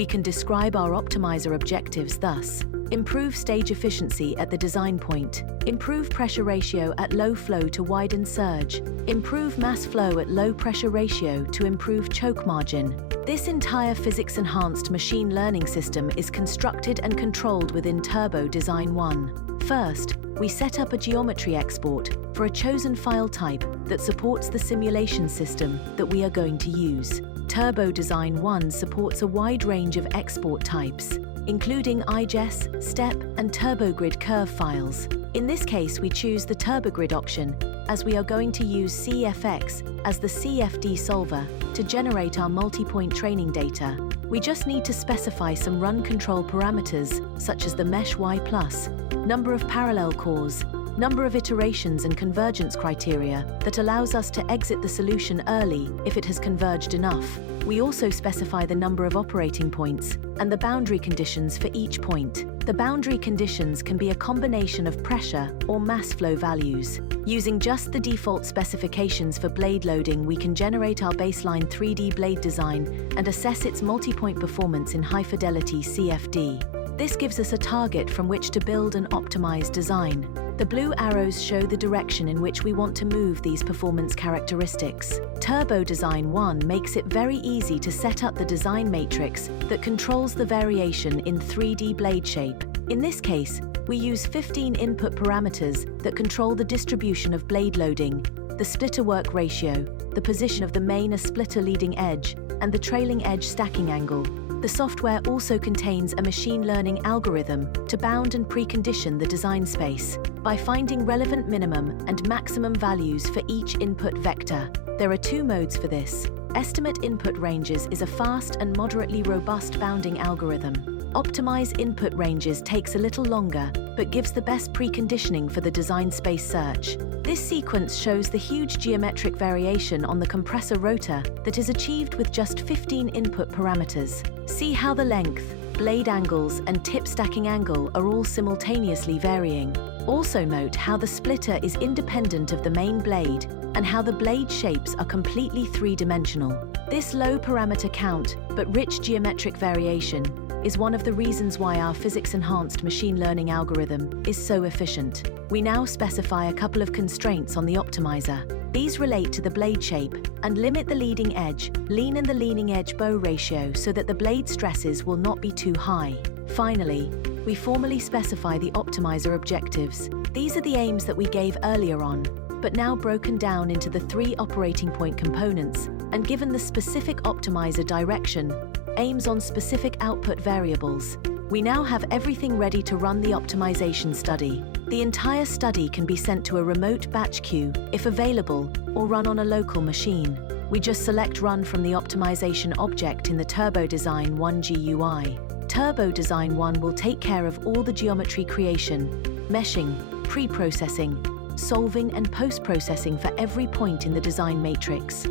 We can describe our optimizer objectives thus: improve stage efficiency at the design point, improve pressure ratio at low flow to widen surge, improve mass flow at low pressure ratio to improve choke margin. This entire physics-enhanced machine learning system is constructed and controlled within Turbo Design 1. First, we set up a geometry export for a chosen file type that supports the simulation system that we are going to use. Turbo Design 1 supports a wide range of export types, including IGES, STEP, and TurboGrid curve files. In this case, we choose the TurboGrid option, as we are going to use CFX as the CFD solver to generate our multi-point training data. We just need to specify some run control parameters, such as the mesh Y+, number of parallel cores, number of iterations and convergence criteria that allows us to exit the solution early if it has converged enough. We also specify the number of operating points and the boundary conditions for each point. The boundary conditions can be a combination of pressure or mass flow values. Using just the default specifications for blade loading, we can generate our baseline 3D blade design and assess its multi-point performance in high-fidelity CFD. This gives us a target from which to build an optimized design. The blue arrows show the direction in which we want to move these performance characteristics. Turbo Design 1 makes it very easy to set up the design matrix that controls the variation in 3D blade shape. In this case, we use 15 input parameters that control the distribution of blade loading, the splitter work ratio, the position of the main splitter leading edge, and the trailing edge stacking angle. The software also contains a machine learning algorithm to bound and precondition the design space by finding relevant minimum and maximum values for each input vector. There are two modes for this. Estimate input ranges is a fast and moderately robust bounding algorithm. Optimize input ranges takes a little longer, but gives the best preconditioning for the design space search. This sequence shows the huge geometric variation on the compressor rotor that is achieved with just 15 input parameters. See how the length, blade angles, and tip stacking angle are all simultaneously varying. Also note how the splitter is independent of the main blade and how the blade shapes are completely three-dimensional. This low parameter count but rich geometric variation is one of the reasons why our physics-enhanced machine learning algorithm is so efficient. We now specify a couple of constraints on the optimizer. These relate to the blade shape and limit the leading edge, lean and the leaning edge bow ratio so that the blade stresses will not be too high. Finally, we formally specify the optimizer objectives. These are the aims that we gave earlier on, but now broken down into the 3 operating point components and given the specific optimizer direction, aims on specific output variables. We now have everything ready to run the optimization study. The entire study can be sent to a remote batch queue, if available, or run on a local machine. We just select Run from the optimization object in the Turbo Design 1 GUI. Turbo Design 1 will take care of all the geometry creation, meshing, pre-processing, solving and post-processing for every point in the design matrix.